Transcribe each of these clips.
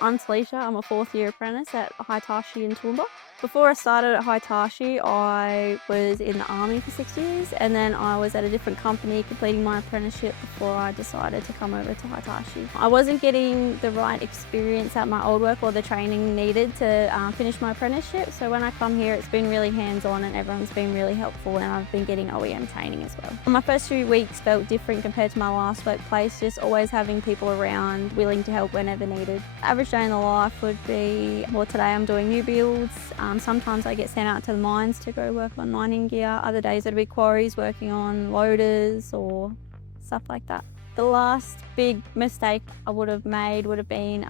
I'm Taleisha, I'm a 4th-year apprentice at Hitachi in Toowoomba. Before I started at Hitachi, I was in the army for 6 years, and then I was at a different company completing my apprenticeship before I decided to come over to Hitachi. I wasn't getting the right experience at my old work or the training needed to finish my apprenticeship, so when I come here it's been really hands-on and everyone's been really helpful, and I've been getting OEM training as well. My first few weeks felt different compared to my last workplace, just always having people around willing to help whenever needed. Average day in the life would be, well, today I'm doing new builds. Sometimes I get sent out to the mines to go work on mining gear. Other days it'll be quarries working on loaders or stuff like that. The last big mistake I would have made would have been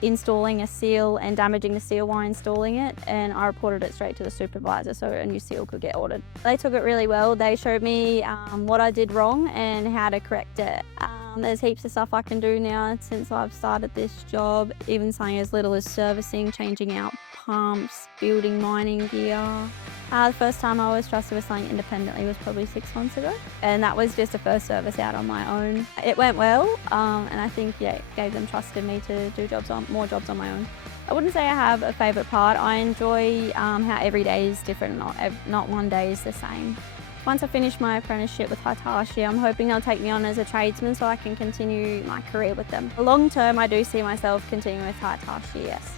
installing a seal and damaging the seal while installing it, and I reported it straight to the supervisor so a new seal could get ordered. They took it really well. They showed me what I did wrong and how to correct it. There's heaps of stuff I can do now since I've started this job, even something as little as servicing, changing out pumps, building mining gear. The first time I was trusted with something independently was probably 6 months ago, and that was just a first service out on my own. It went well, and I think it gave them trust in me to do more jobs on my own. I wouldn't say I have a favourite part. I enjoy how every day is different, not one day is the same. Once I finish my apprenticeship with Hitachi, I'm hoping they'll take me on as a tradesman so I can continue my career with them. Long term, I do see myself continuing with Hitachi, yes.